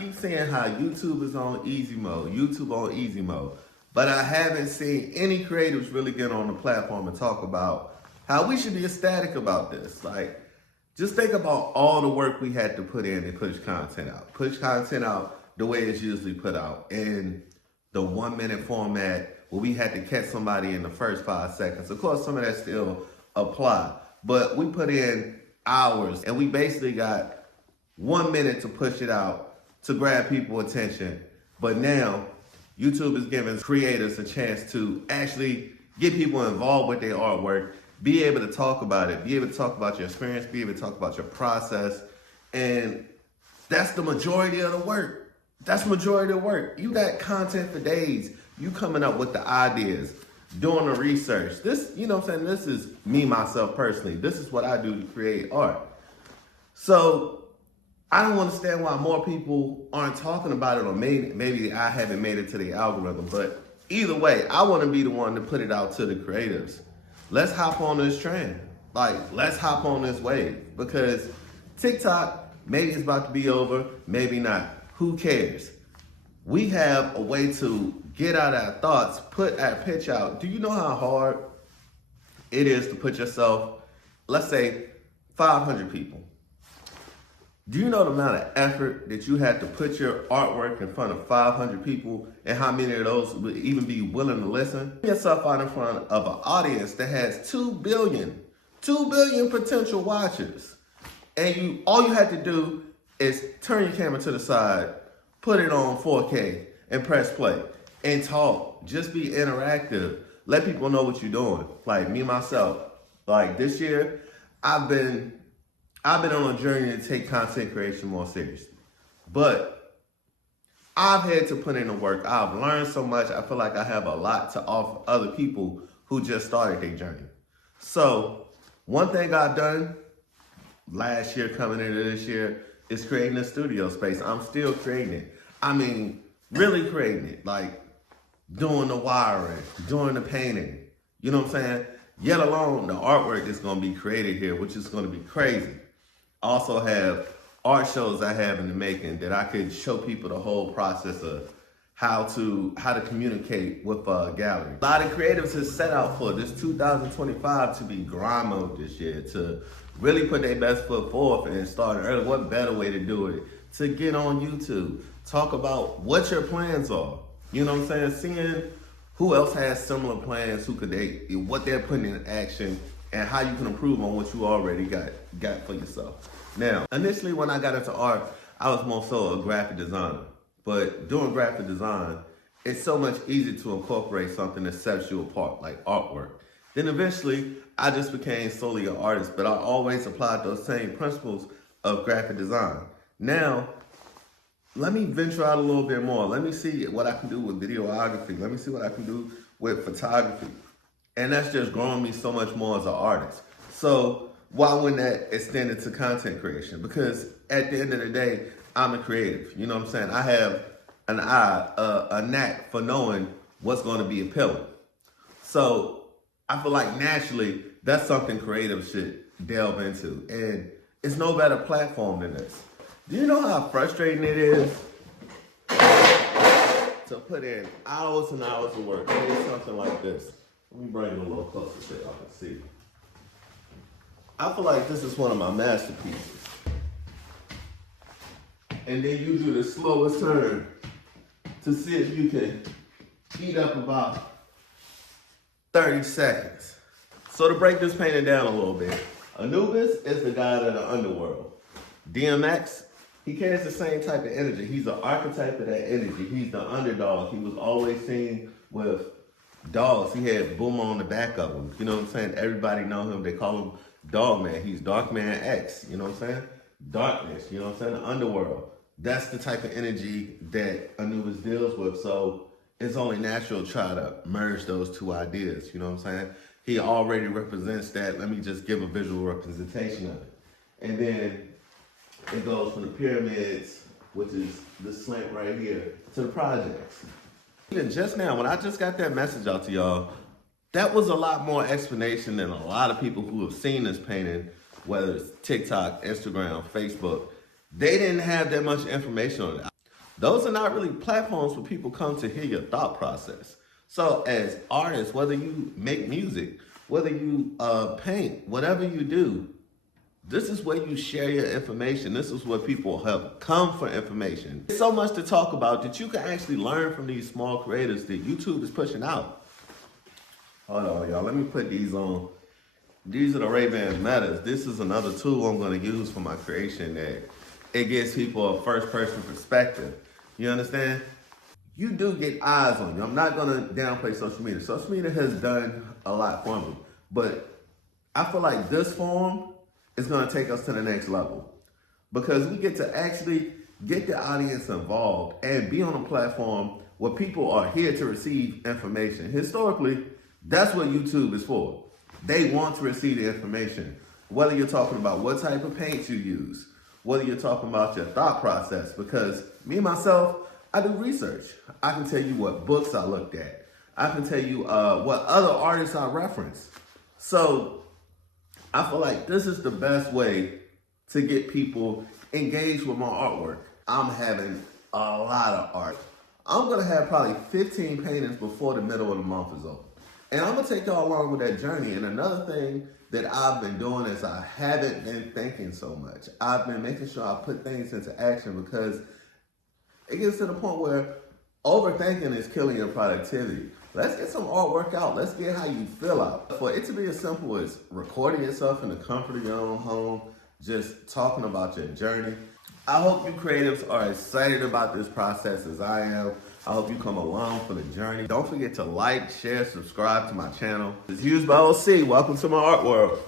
keep saying how YouTube is on easy mode, YouTube on easy mode, but I haven't seen any creatives really get on the platform and talk about how we should be ecstatic about this. Like, just think about all the work we had to put in and push content out. Push content out the way it's usually put out, in the 1 minute format where we had to catch somebody in the first 5 seconds. Of course, some of that still apply, but we put in hours and we basically got 1 minute to push it out to grab people's attention. But now YouTube is giving creators a chance to actually get people involved with their artwork, be able to talk about it, be able to talk about your experience, be able to talk about your process. And that's the majority of the work. That's the majority of the work. You got content for days. You coming up with the ideas, doing the research. This, you know what I'm saying? This is me, myself, personally. This is what I do to create art. So I don't understand why more people aren't talking about it, or maybe I haven't made it to the algorithm. But either way, I want to be the one to put it out to the creatives. Let's hop on this trend. Like, let's hop on this wave, because TikTok, maybe it's about to be over, maybe not. Who cares? We have a way to get out our thoughts, put our pitch out. Do you know how hard it is to put yourself, let's say 500 people? Do you know the amount of effort that you had to put your artwork in front of 500 people, and how many of those would even be willing to listen? Put yourself out in front of an audience that has 2 billion potential watchers. And all you had to do is turn your camera to the side, put it on 4K, and press play, and talk. Just be interactive. Let people know what you're doing. Like me, myself, like this year, I've been on a journey to take content creation more seriously. But I've had to put in the work. I've learned so much. I feel like I have a lot to offer other people who just started their journey. So one thing I've done last year coming into this year is creating a studio space. I'm still creating it. I mean, really creating it. Like doing the wiring, doing the painting. You know what I'm saying? Yet alone the artwork that's gonna be created here, which is gonna be crazy. I also have art shows I have in the making that I could show people the whole process of how to communicate with a gallery. A lot of creatives have set out for this 2025 to be grind mode this year, to really put their best foot forth and start early. What better way to do it? To get on YouTube, talk about what your plans are. You know what I'm saying? Seeing who else has similar plans, what they're putting in action, and how you can improve on what you already got for yourself. Now, initially when I got into art, I was more so a graphic designer. But doing graphic design, it's so much easier to incorporate something that sets you apart, like artwork. Then eventually, I just became solely an artist, but I always applied those same principles of graphic design. Now, let me venture out a little bit more. Let me see what I can do with videography. Let me see what I can do with photography. And that's just growing me so much more as an artist. So why wouldn't that extend it to content creation? Because at the end of the day, I'm a creative. You know what I'm saying? I have an eye, a knack for knowing what's going to be appealing. So I feel like naturally that's something creatives should delve into. And it's no better platform than this. Do you know how frustrating it is to put in hours and hours of work? Maybe something like this. Let me bring it a little closer so y'all can see. I feel like this is one of my masterpieces. And then you do the slowest turn to see if you can speed up about 30 seconds. So to break this painting down a little bit, Anubis is the god of the underworld. DMX, he carries the same type of energy. He's the archetype of that energy. He's the underdog. He was always seen with dogs. He had Boom on the back of him. You know what I'm saying? Everybody know him. They call him Dog Man. He's Dark Man X. You know what I'm saying? Darkness. You know what I'm saying? The underworld. That's the type of energy that Anubis deals with. So it's only natural to try to merge those two ideas. You know what I'm saying? He already represents that. Let me just give a visual representation of it. And then it goes from the pyramids, which is the slant right here, to the projects. Even just now, when I just got that message out to y'all, that was a lot more explanation than a lot of people who have seen this painting, whether it's TikTok, Instagram, Facebook. They didn't have that much information on it. Those are not really platforms where people come to hear your thought process. So as artists, whether you make music, whether you paint, whatever you do, this is where you share your information. This is where people have come for information. There's so much to talk about that you can actually learn from these small creators that YouTube is pushing out. Hold on, y'all. Let me put these on. These are the Ray-Ban Metas. This is another tool I'm going to use for my creation that it gives people a first-person perspective. You understand? You do get eyes on you. I'm not going to downplay social media. Social media has done a lot for me. But I feel like this form is going to take us to the next level. Because we get to actually get the audience involved and be on a platform where people are here to receive information. Historically, that's what YouTube is for. They want to receive the information. Whether you're talking about what type of paint you use, whether you're talking about your thought process, because me, myself, I do research. I can tell you what books I looked at. I can tell you what other artists I reference. So I feel like this is the best way to get people engaged with my artwork. I'm having a lot of art. I'm gonna have probably 15 paintings before the middle of the month is over. And I'm gonna take y'all along with that journey. And another thing that I've been doing is I haven't been thinking so much. I've been making sure I put things into action because it gets to the point where overthinking is killing your productivity. Let's get some artwork out. Let's get how you feel out. For it to be as simple as recording yourself in the comfort of your own home, just talking about your journey. I hope you creatives are excited about this process as I am. I hope you come along for the journey. Don't forget to like, share, subscribe to my channel. It's used by OC. Welcome to my art world.